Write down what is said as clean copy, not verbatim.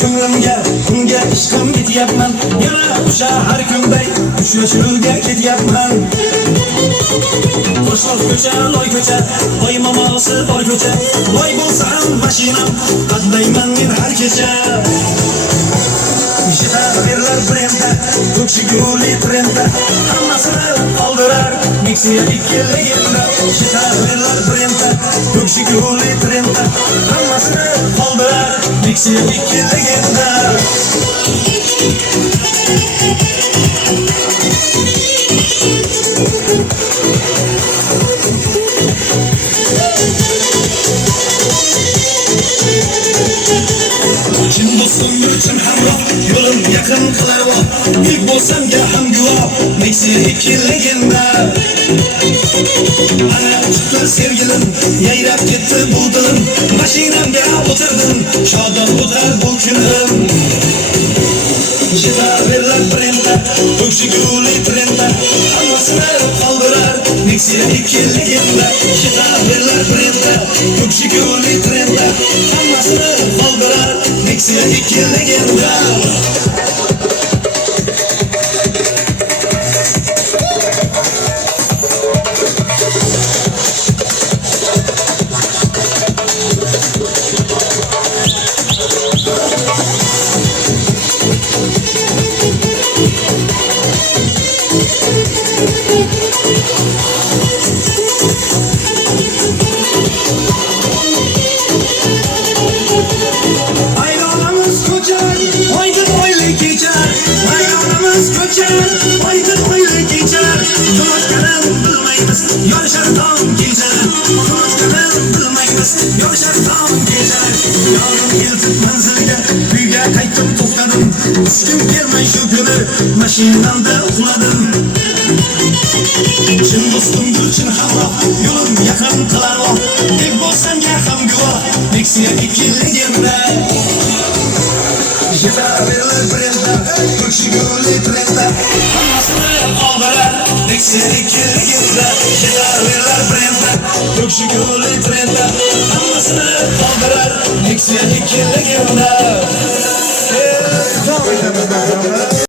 ko'nglimga, unga ishqim ketyapman. Yana o'sha har kunday uchrashuvga ketyapman. Qo'shloq ko'cha, loy ko'cha, loy momosi boy ko'cha. Loy bo'lsa ham mashinam, qatnayman men har kecha. Ishlarlar brenda, ko'kshiguli trenda, hammasini oldirar Nexia ikkiligimda. Ishlarlar brenda, ko'kshiguli trenda, hammasini oldirar Nexia ikkiligimda. Chin do'stim uchun hamroh, yo'lim yaqin qilar vo. Yuk bo'lsamga ham guvoh, Nexia ikkiligimda. Ana chiqdi sevgilim, yayrab ketdi bu dilim. Mashinamga o'tirdim, shodon o'tar bu kunim. Ishlarlar brenda, ko'kshiguli trenda, hammasini oldirar Nexia ikkiligimda. Ishlarlar brenda, ko'kshiguli trenda, hammasini oldirar Nexia ikkiligimda. Yoshar tom kechalar, qo'shqadan bilmaymiz. Yoshar tom kechalar, yo'lim kelib manzilga, uyga qaytib to'xtadim. Ishkim kelmay shu kuni mashinamda uxladim. Chin do'stim uchun hamroh, yo'lim yaqin qilar vo. Yuk bo'lsamga ham guvoh, Nexia ikkiligimda. Ishlarlar brenda, ko'kshiguli trenda, hammasini oldirar Nexia ikkiligimda. Ishlarlar brenda, ko'kshiguli trenda, hammasini oldirar Nexia ikkiligimda.